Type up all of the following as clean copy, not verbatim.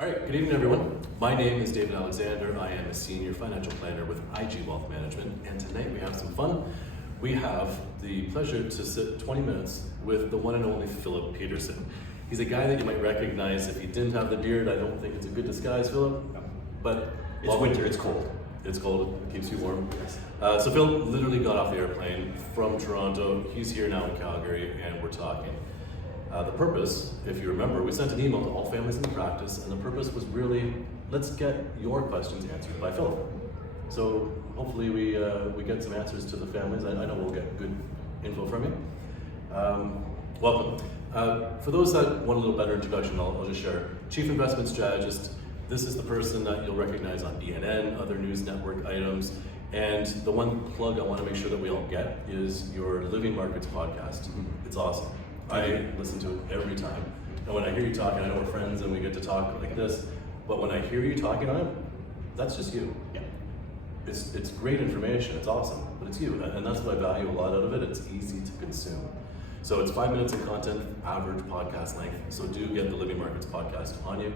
All right, good evening everyone. My name is David Alexander. I am a senior financial planner with IG Wealth Management, and tonight we have some fun. We have the pleasure to sit 20 minutes with the one and only Philip Petursson. He's a guy that you might recognize. If he didn't have the beard, I don't think it's a good disguise, Philip. But it's winter, it's cold. It's cold, it keeps you warm. Yes. So Phil literally got off the airplane from Toronto. He's here now in Calgary, and we're talking. The purpose, if you remember, we sent an email to all families in the practice, and the purpose was really, let's get your questions answered by Philip. So hopefully we get some answers to the families. I know we'll get good info from you. Welcome. For those that want a little better introduction, I'll just share. Chief Investment Strategist. This is the person that you'll recognize on BNN, other news network items. And the one plug I want to make sure that we all get is your Living Markets podcast. It's awesome. I listen to it every time. And when I hear you talking, I know we're friends and we get to talk like this, but when I hear you talking on it, that's just you. Yeah. It's great information, it's awesome, but it's you. And that's what I value a lot out of it. It's easy to consume. So it's 5 minutes of content, average podcast length. So do get the Living Markets podcast on you.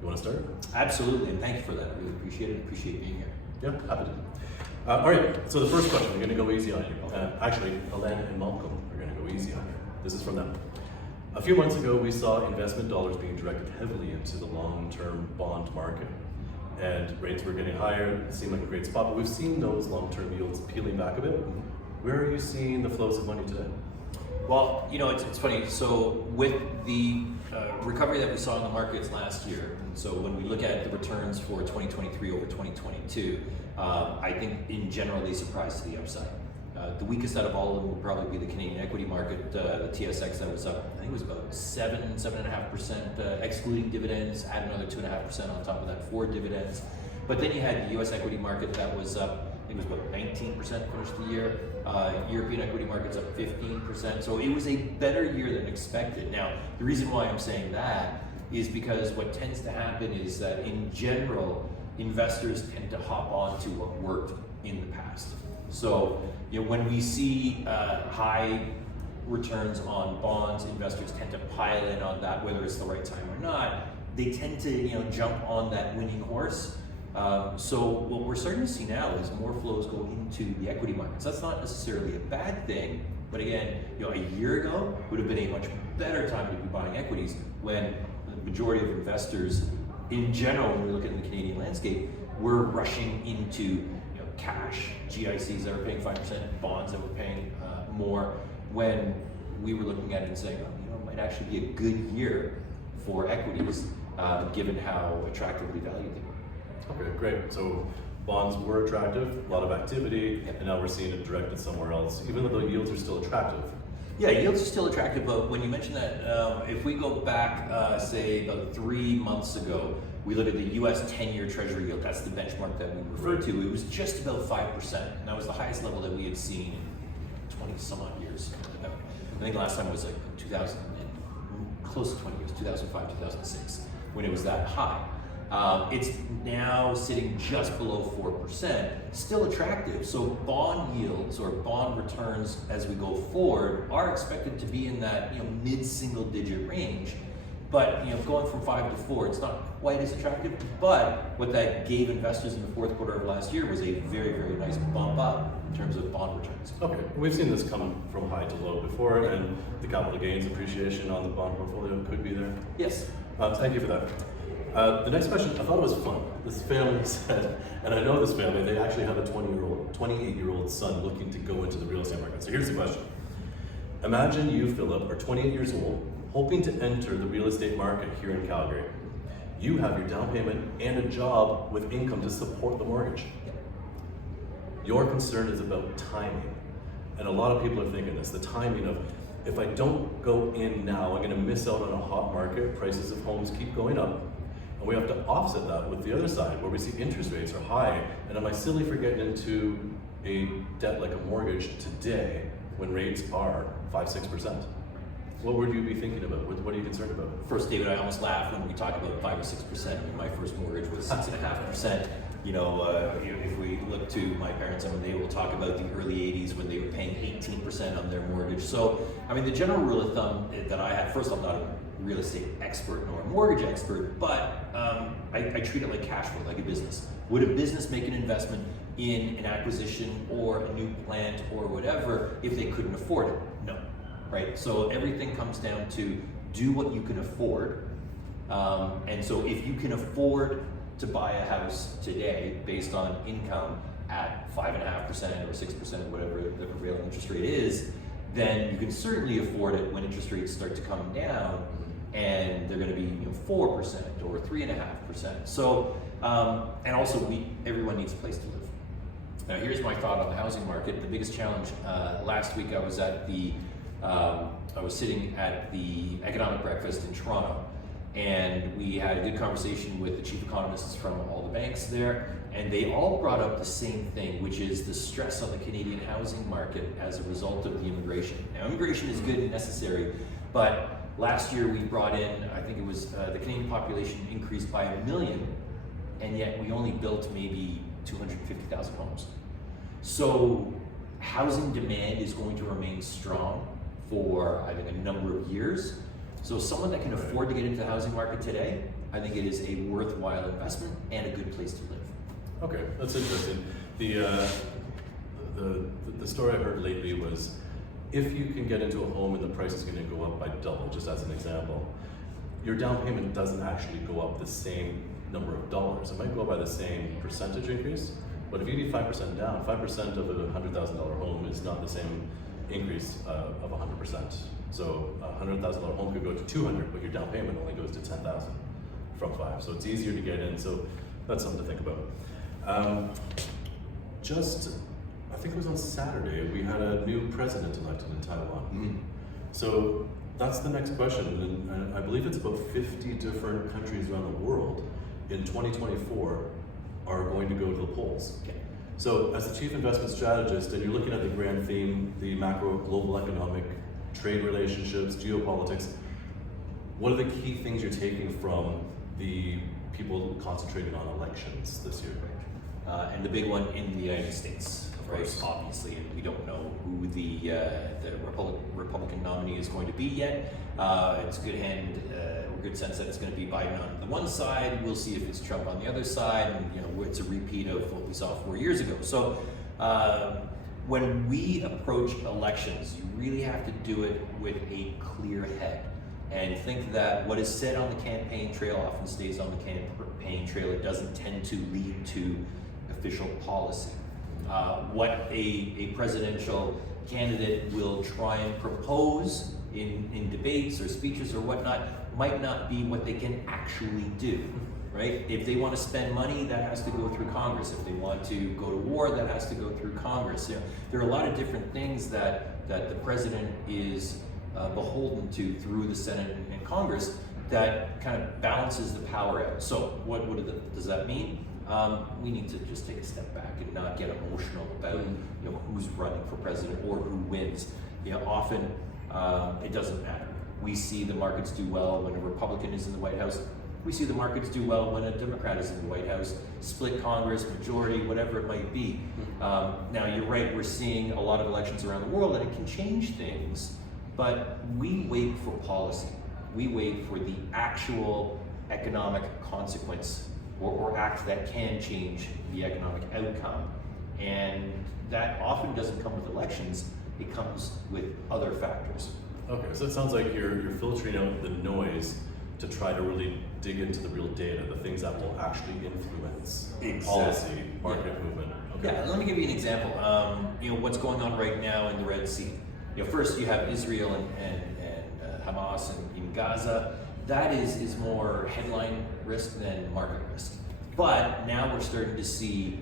You want to start? Absolutely, and thank you for that. I really appreciate it. Appreciate being here. Yeah, happy to. All right, so the first question, we're going to go easy on you. Actually, Elaine and Malcolm are going to go easy on you. This is from them. A few months ago, we saw investment dollars being directed heavily into the long-term bond market. And rates were getting higher, it seemed like a great spot, but we've seen those long-term yields peeling back a bit. Where are you seeing the flows of money today? Well, you know, it's funny. So with the recovery that we saw in the markets last year, so when we look at the returns for 2023 over 2022, I think in general they surprised to the upside. The weakest out of all of them would probably be the Canadian equity market, the TSX that was up, I think it was about 7.5%, excluding dividends, add another 2.5% on top of that for dividends. But then you had the US equity market that was up, I think it was about 19% finished the year. European equity markets up 15%. So it was a better year than expected. Now, the reason why I'm saying that is because what tends to happen is that in general, investors tend to hop on to what worked in the past. So, you know, when we see high returns on bonds, investors tend to pile in on that, whether it's the right time or not. They tend to, you know, jump on that winning horse. So what we're starting to see now is more flows go into the equity markets. That's not necessarily a bad thing, but again, you know, a year ago would have been a much better time to be buying equities when the majority of investors, in general, when we look at the Canadian landscape, were rushing into cash, GICs that were paying 5%, bonds that were paying more, when we were looking at it and saying, oh, you know, it might actually be a good year for equities, given how attractively valued they were. Okay, great. So bonds were attractive, a lot of activity, and now we're seeing it directed somewhere else, even though the yields are still attractive. Yeah, yields are still attractive, but when you mention that, if we go back, say, about 3 months ago, we look at the US 10-year Treasury yield, that's the benchmark that we refer to, it was just about 5%, and that was the highest level that we had seen in 20 some odd years. I think the last time was like 2000, close to 20 years, 2005, 2006, when it was that high. It's now sitting just below 4%, still attractive. So bond yields or bond returns as we go forward are expected to be in that, you know, mid-single digit range. But, you know, going from 5 to 4, it's not quite as attractive. But what that gave investors in the fourth quarter of last year was a very, very nice bump up in terms of bond returns. Okay, we've seen this come from high to low before, and the capital gains appreciation on the bond portfolio could be there. Yes. Thank you for that. The next question, I thought it was fun. This family said, and I know this family, they actually have a 28-year-old son looking to go into the real estate market. So here's the question. Imagine you, Philip, are 28 years old, hoping to enter the real estate market here in Calgary. You have your down payment and a job with income to support the mortgage. Your concern is about timing. And a lot of people are thinking this, the timing of, if I don't go in now, I'm gonna miss out on a hot market, prices of homes keep going up, and we have to offset that with the other side, where we see interest rates are high, and am I silly for getting into a debt like a mortgage today when rates are 5-6%? What would you be thinking about? What are you concerned about? First, David, I almost laugh when we talk about 5 or 6%. My first mortgage was 6.5%. if we look to my parents, they will talk about the early 80s when they were paying 18% on their mortgage. So, the general rule of thumb that I have, first, I'm not a real estate expert nor a mortgage expert, but I treat it like cash flow, like a business. Would a business make an investment in an acquisition or a new plant or whatever if they couldn't afford it? No, right? So everything comes down to do what you can afford. And so if you can afford to buy a house today based on income at 5.5% or 6% or whatever the prevailing interest rate is, then you can certainly afford it when interest rates start to come down and they're going to be 4% or 3.5%. So, and also everyone needs a place to live. Now, here's my thought on the housing market. The biggest challenge last week, I was sitting at the economic breakfast in Toronto, and we had a good conversation with the chief economists from all the banks there, and they all brought up the same thing, which is the stress on the Canadian housing market as a result of the immigration. Now, immigration is good and necessary, but last year we brought in, I think it was the Canadian population increased by 1 million, and yet we only built maybe 250,000 homes. So housing demand is going to remain strong for, I think, a number of years. So someone that can afford to get into the housing market today, I think it is a worthwhile investment and a good place to live. Okay, that's interesting. The story I heard lately was, if you can get into a home and the price is going to go up by double, just as an example, your down payment doesn't actually go up the same number of dollars. It might go up by the same percentage increase, but if you need 5% down, 5% of a $100,000 home is not the same increase of 100%. So a $100,000 home could go to 200, but your down payment only goes to 10,000 from 5. So it's easier to get in. So that's something to think about. I think it was on Saturday, we had a new president elected in Taiwan. Mm-hmm. So that's the next question, and I believe it's about 50 different countries around the world in 2024 are going to go to the polls. Okay. So as the chief investment strategist, and you're looking at the grand theme, the macro global economic trade relationships, geopolitics, what are the key things you're taking from the people concentrating on elections this year? And the big one in the United States, Of right? course. Obviously, and we don't know who the Republican nominee is going to be yet. It's a good sense that it's going to be Biden on the one side. We'll see if it's Trump on the other side, and it's a repeat of what we saw 4 years ago. So when we approach elections, you really have to do it with a clear head and think that what is said on the campaign trail often stays on the campaign trail. It doesn't tend to lead to official policy. What a presidential candidate will try and propose in debates or speeches or whatnot might not be what they can actually do, right? If they want to spend money, that has to go through Congress. If they want to go to war, that has to go through Congress. There are a lot of different things that the president is beholden to through the Senate and Congress that kind of balances the power out. So what does that mean? We need to just take a step back and not get emotional about who's running for president or who wins. Often it doesn't matter. We see the markets do well when a Republican is in the White House. We see the markets do well when a Democrat is in the White House. Split Congress, majority, whatever it might be. Now you're right, we're seeing a lot of elections around the world and it can change things, but we wait for policy. We wait for the actual economic consequence or act that can change the economic outcome. And that often doesn't come with elections, it comes with other factors. Okay, so it sounds like you're filtering out the noise to try to really dig into the real data, the things that will actually influence policy, market movement. Okay. Yeah, let me give you an example. What's going on right now in the Red Sea. First you have Israel and Hamas in Gaza. That is more headline risk than market risk. But now we're starting to see,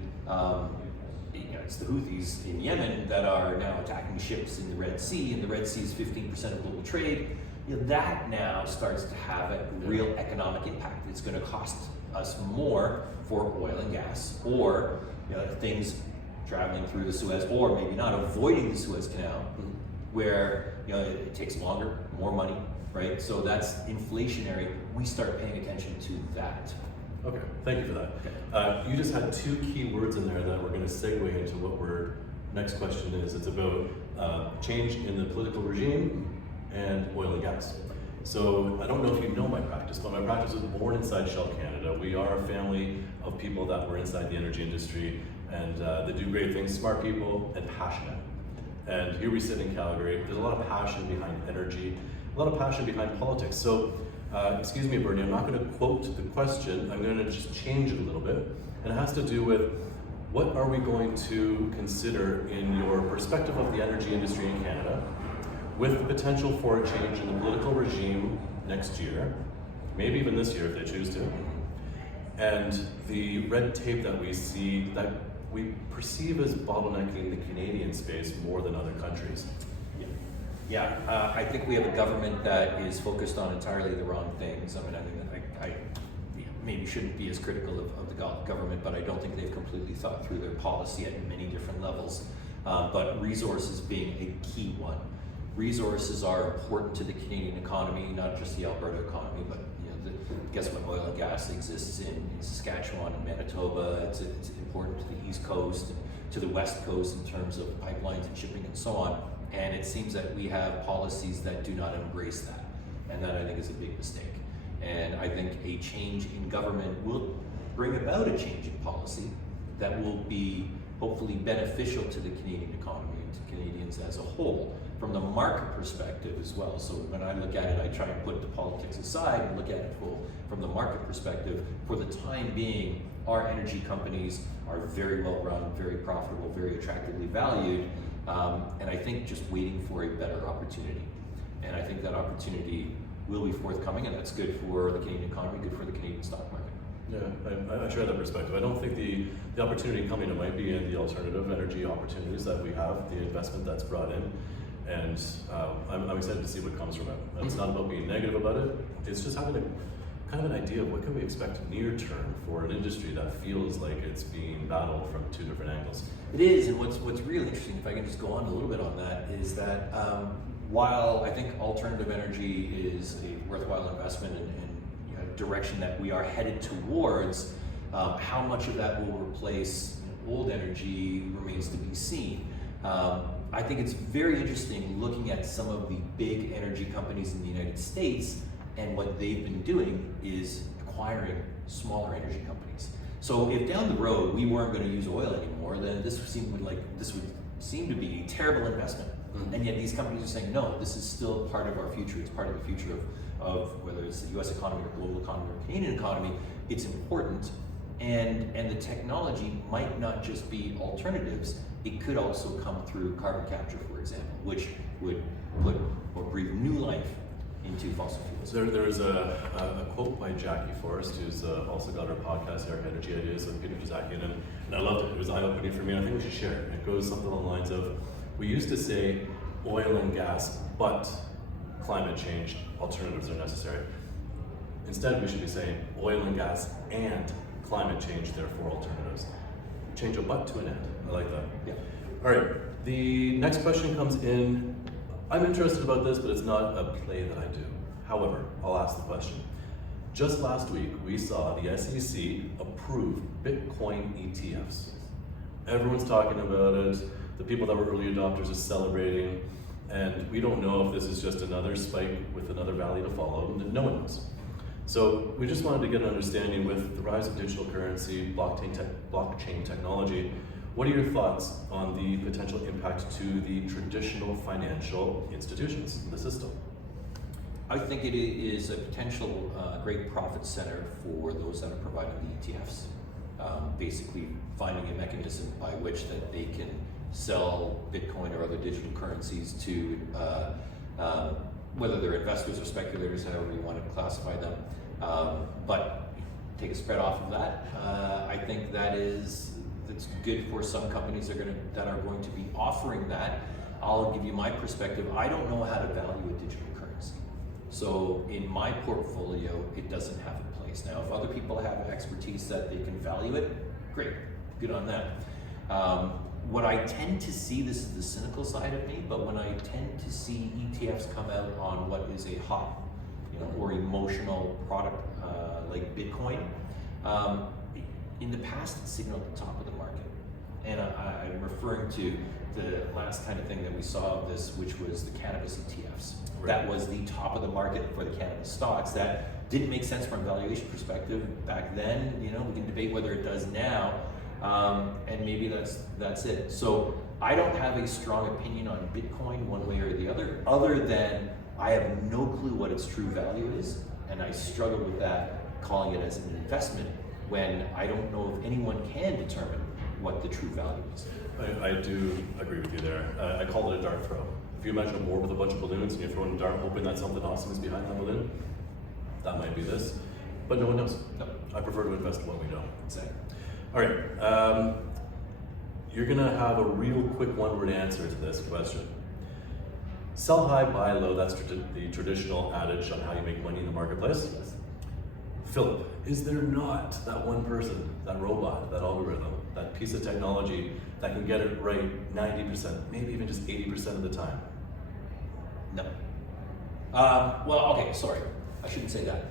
it's the Houthis in Yemen that are now attacking ships in the Red Sea, and the Red Sea is 15% of global trade. That now starts to have a real economic impact. It's going to cost us more for oil and gas, or things traveling through the Suez, or maybe not avoiding the Suez Canal, where it takes longer, more money, right? So that's inflationary. We start paying attention to that. Okay, thank you for that. Okay. You just had two key words in there that we're going to segue into what our next question is. It's about change in the political regime and oil and gas. So I don't know if you know my practice, but my practice was born inside Shell Canada. We are a family of people that were inside the energy industry, and they do great things, smart people and passionate. And here we sit in Calgary. There's a lot of passion behind energy, a lot of passion behind politics. So excuse me, Bernie, I'm not going to quote the question. I'm going to just change it a little bit. And it has to do with what are we going to consider in your perspective of the energy industry in Canada with the potential for a change in the political regime next year, maybe even this year if they choose to, and the red tape that we see that we perceive as bottlenecking the Canadian space more than other countries. Yeah, I think we have a government that is focused on entirely the wrong things. I maybe shouldn't be as critical of the government, but I don't think they've completely thought through their policy at many different levels. But resources being a key one. Resources are important to the Canadian economy, not just the Alberta economy, but guess what? Oil and gas exists in Saskatchewan and Manitoba. It's important to the East Coast and to the West Coast in terms of pipelines and shipping and so on. And it seems that we have policies that do not embrace that. And that I think is a big mistake. And I think a change in government will bring about a change in policy that will be hopefully beneficial to the Canadian economy and to Canadians as a whole, from the market perspective as well. So when I look at it, I try and put the politics aside and look at it from the market perspective. For the time being, our energy companies are very well run, very profitable, very attractively valued, and I think just waiting for a better opportunity. And I think that opportunity will be forthcoming, and that's good for the Canadian economy, good for the Canadian stock market. Yeah, I share that perspective. I don't think the opportunity coming in might be in the alternative energy opportunities that we have, the investment that's brought in, and I'm excited to see what comes from it. It's not about being negative about it, it's just having a kind of an idea of what can we expect near term for an industry that feels like it's being battled from two different angles. It is, and what's really interesting, if I can just go on a little bit on that, is that while I think alternative energy is a worthwhile investment and direction that we are headed towards, how much of that will replace old energy remains to be seen. I think it's very interesting looking at some of the big energy companies in the United States, and what they've been doing is acquiring smaller energy companies. So if down the road we weren't going to use oil anymore, then this would seem to be a terrible investment. And yet these companies are saying, no, this is still part of our future. It's part of the future of whether it's the US economy or global economy or Canadian economy. It's important. And the technology might not just be alternatives. It could also come through carbon capture, for example, which would put or breathe new life into fossil fuels. There is a quote by Jackie Forrest, who's also got her podcast, Eric Energy Ideas, with Peter Petursson, and I loved it. It was eye-opening for me, and I think we should share it. It goes something along the lines of, we used to say oil and gas, but climate change alternatives are necessary. Instead, we should be saying oil and gas and climate change, therefore alternatives. Change a but to an end. I like that. Yeah. All right, the next question comes in. I'm interested about this, but it's not a play that I do. However, I'll ask the question. Just last week, we saw the SEC approve Bitcoin ETFs. Everyone's talking about it. The people that were early adopters are celebrating, and we don't know if this is just another spike with another valley to follow. No one knows. So we just wanted to get an understanding with the rise of digital currency, blockchain technology. What are your thoughts on the potential impact to the traditional financial institutions, the system? I think it is a potential great profit center for those that are providing the ETFs. Basically finding a mechanism by which that they can sell Bitcoin or other digital currencies to whether they're investors or speculators, however you want to classify them. But take a spread off of that. I think that's good for some companies that are going to be offering that. I'll give you my perspective. I don't know how to value a digital currency. So in my portfolio, it doesn't have a place. Now, if other people have expertise that they can value it, great, good on them. What I tend to see, this is the cynical side of me, but when I tend to see ETFs come out on what is a hot, or emotional product like Bitcoin, In the past, it's sitting at the top of the market. And I'm referring to the last kind of thing that we saw of this, which was the cannabis ETFs. Right. That was the top of the market for the cannabis stocks. That didn't make sense from a valuation perspective back then. We can debate whether it does now, and maybe that's it. So I don't have a strong opinion on Bitcoin one way or the other than I have no clue what its true value is, and I struggle with that, calling it as an investment when I don't know if anyone can determine what the true value is. I do agree with you there. I call it a dart throw. If you imagine a board with a bunch of balloons and you're throwing a dart hoping that something awesome is behind that balloon, that might be this, but no one knows. No. I prefer to invest in what we know. Exactly. All right, you're gonna have a real quick one-word answer to this question. Sell high, buy low, that's the traditional adage on how you make money in the marketplace. Yes. Philip, is there not that one person, that robot, that algorithm, that piece of technology that can get it right 90%, maybe even just 80% of the time? No. Well, okay, sorry. I shouldn't say that.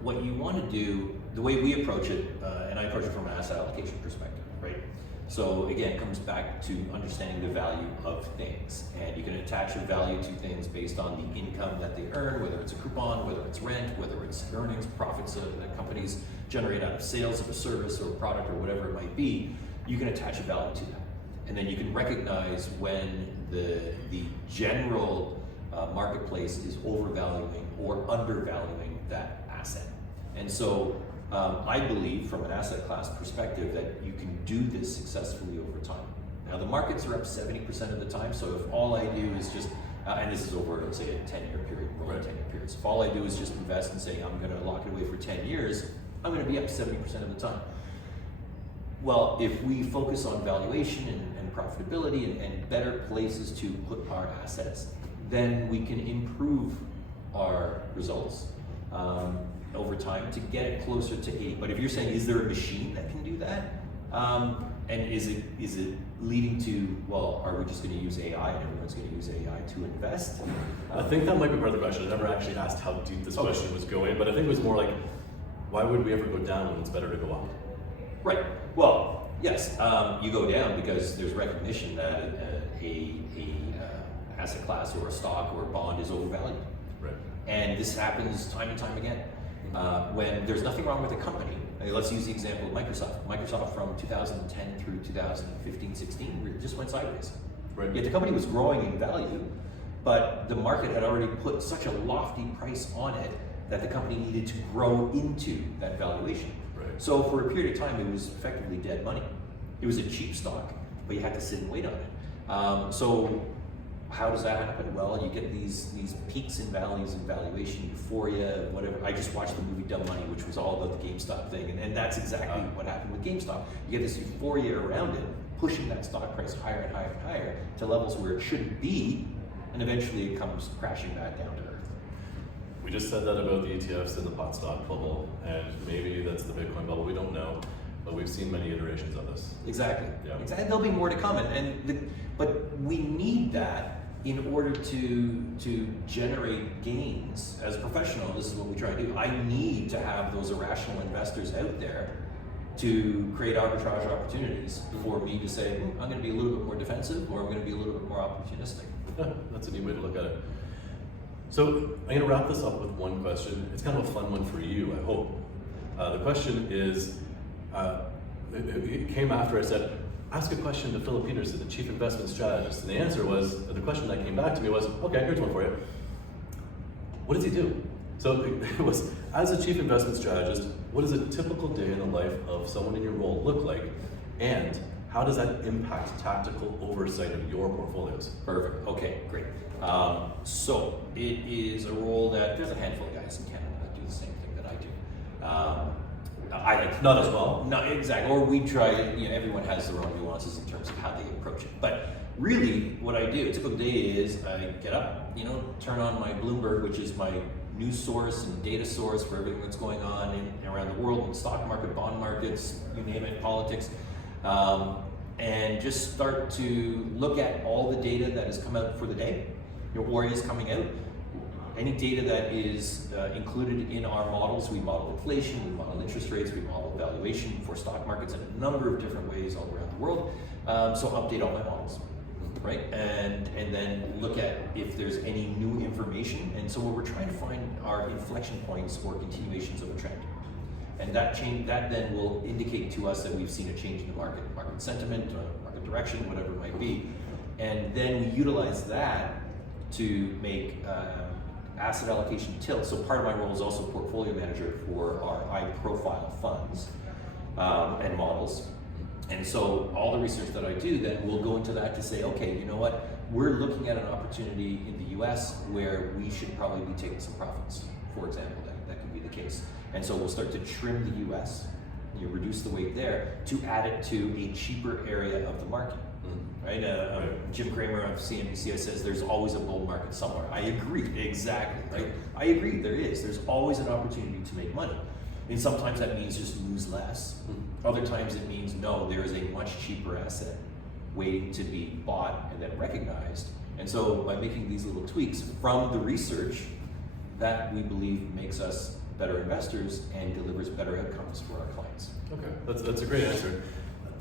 What you want to do, the way we approach it, and I approach it from an asset allocation perspective, right? So again, it comes back to understanding the value of things. And you can attach a value to things based on the income that they earn, whether it's a coupon, whether it's rent, whether it's earnings, profits that companies generate out of sales of a service or a product or whatever it might be. You can attach a value to that. And then you can recognize when the general marketplace is overvaluing or undervaluing that asset. And so I believe from an asset class perspective that you can do this successfully over time. Now the markets are up 70% of the time, so if all I do is just, and this is over, let's say, a 10-year period, rolling 10-year period. So if all I do is just invest and say, I'm gonna lock it away for 10 years, I'm gonna be up 70% of the time. Well, if we focus on valuation and profitability and better places to put our assets, then we can improve our results over time to get it closer to 80. But if you're saying, is there a machine that can do that? And is it leading to, well, are we just going to use AI and everyone's going to use AI to invest? I think that might be part of the question. I never actually asked how deep this question was going, but I think it was more like, why would we ever go down when it's better to go up? Right. Well, yes, you go down because there's recognition that a asset class or a stock or a bond is overvalued. Right. And this happens time and time again. When there's nothing wrong with a company. Let's use the example of Microsoft. Microsoft from 2010 through 2015-16 just went sideways. Right. Yet the company was growing in value, but the market had already put such a lofty price on it that the company needed to grow into that valuation. Right. So for a period of time, it was effectively dead money. It was a cheap stock, but you had to sit and wait on it. So how does that happen? Well, you get these peaks and valleys in valuation, euphoria, whatever. I just watched the movie Dumb Money, which was all about the GameStop thing, and that's exactly what happened with GameStop. You get this euphoria around it, pushing that stock price higher and higher and higher to levels where it shouldn't be, and eventually it comes crashing back down to earth. We just said that about the ETFs and the pot stock bubble, and maybe that's the Bitcoin bubble. We don't know, but we've seen many iterations of this. Exactly. Yeah. Exactly. There'll be more to come, but we need that in order to generate gains. As a professional, this is what we try to do. I need to have those irrational investors out there to create arbitrage opportunities for me to say, I'm going to be a little bit more defensive, or I'm going to be a little bit more opportunistic. Yeah, that's a neat way to look at it. So I'm going to wrap this up with one question. It's kind of a fun one for you, I hope. The question is, it came after I said, ask a question to Philip Petursson, the Chief Investment Strategist. And the answer was, the question that came back to me was, okay, here's one for you. What does he do? So it was, as a Chief Investment Strategist, what does a typical day in the life of someone in your role look like? And how does that impact tactical oversight of your portfolios? Perfect. Okay, great. So it is a role that there's a handful of guys in Canada that do the same thing that I do. I like Not as well. Not exactly. Or we try. Everyone has their own nuances in terms of how they approach it. But really, what I do, a typical day is I get up, turn on my Bloomberg, which is my news source and data source for everything that's going on around the world, in the stock market, bond markets, you name it, politics. And just start to look at all the data that has come out for the day, or is coming out. any data that is included in our models. We model inflation, we model interest rates, we model valuation for stock markets in a number of different ways all around the world. So update all my models, right? And then look at if there's any new information. And so what we're trying to find are inflection points or continuations of a trend. And that then will indicate to us that we've seen a change in the market sentiment, market direction, whatever it might be. And then we utilize that to make asset allocation tilt. So part of my role is also portfolio manager for our high profile funds and models. And so all the research that I do then will go into that to say, okay, you know what? We're looking at an opportunity in the US where we should probably be taking some profits, for example, that could be the case. And so we'll start to trim the US, reduce the weight there to add it to a cheaper area of the market. Right? Jim Cramer of CNBC says there's always a bull market somewhere. I agree, exactly, right? I agree, there is. There's always an opportunity to make money. And sometimes that means just lose less. Other times it means no, there is a much cheaper asset waiting to be bought and then recognized. And so by making these little tweaks from the research, that we believe makes us better investors and delivers better outcomes for our clients. Okay, that's a great answer.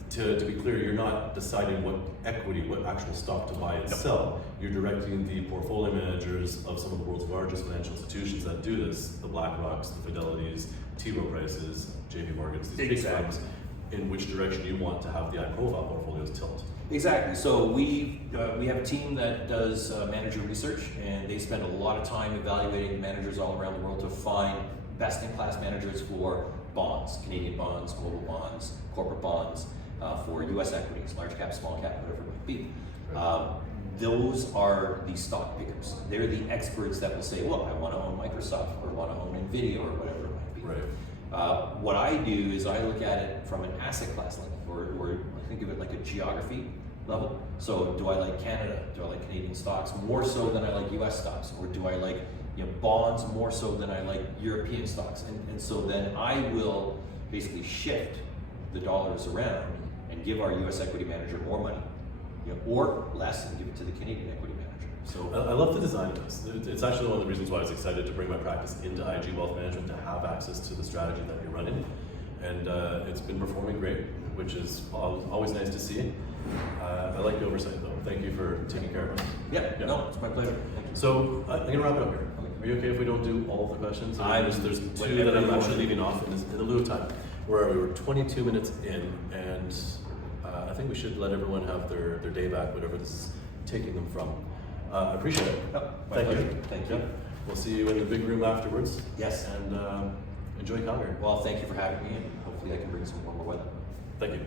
To be clear, you're not deciding what actual stock to buy and sell. You're directing the portfolio managers of some of the world's largest financial institutions that do this, the BlackRocks, the Fidelities, T. Rowe Prices, JP Morgans, these big firms, in which direction you want to have the high profile portfolios tilt. Exactly. So we have a team that does manager research, and they spend a lot of time evaluating managers all around the world to find best-in-class managers for bonds, Canadian bonds, global bonds, corporate bonds, for U.S. equities, large cap, small cap, whatever it might be. Those are the stock pickers. They're the experts that will say, well, I want to own Microsoft or want to own NVIDIA or whatever it might be. Right. What I do is I look at it from an asset class level, or I think of it like a geography level. So do I like Canada? Do I like Canadian stocks more so than I like U.S. stocks? Or do I like bonds more so than I like European stocks? And so then I will basically shift the dollars around and give our U.S. equity manager more money, or less, and give it to the Canadian equity manager. So I love the design of this. It's actually one of the reasons why I was excited to bring my practice into IG Wealth Management, to have access to the strategy that you're running. And it's been performing great, which is always nice to see. I like the oversight though. Thank you for taking care of us. Yeah. No, it's my pleasure. Thank you. So I'm going to wrap it up here. Are you okay if we don't do all of the questions? There's two that I'm actually leaving off in the lieu of time. We were 22 minutes in, and I think we should let everyone have their day back, whatever this is taking them from. I appreciate it. Thank you. Thank you. We'll see you in the big room afterwards. Yes. And enjoy Calgary. Well, thank you for having me, and hopefully I can bring some warmer weather. Thank you.